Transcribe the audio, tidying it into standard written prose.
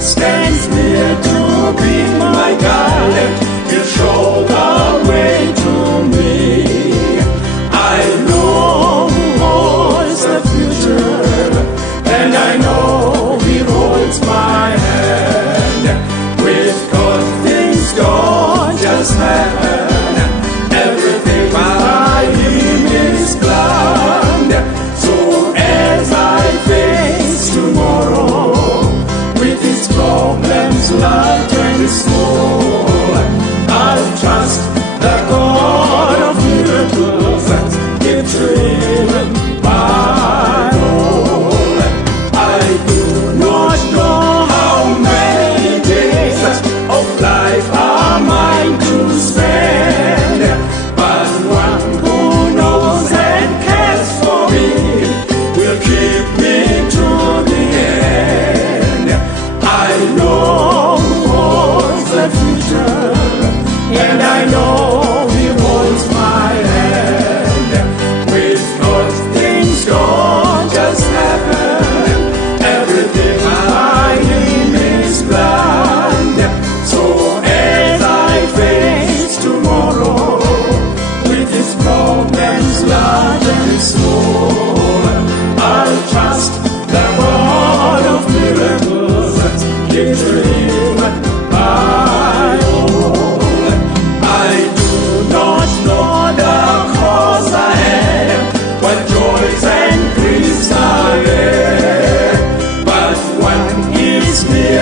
stands near to be my guide. He'll show the way to me. I know who holds the future, and I know He holds my hand. With God things don't just happen. Everything by Him is planned. So as I face tomorrow with its problems large and small, I'll trust the God of miracles and give to Him my all. I do not know how many days of life are mine to spend, but one who knows and cares for me will keep me to the end. I know who holds the future, and I know He holds my hand. With God things don't just happen. Everything by Him is planned. So as I face tomorrow with its problems large and small, I'll trust the God of miracles, give to Him my all. I do not know the cause ahead, what joys and griefs are there, but one is near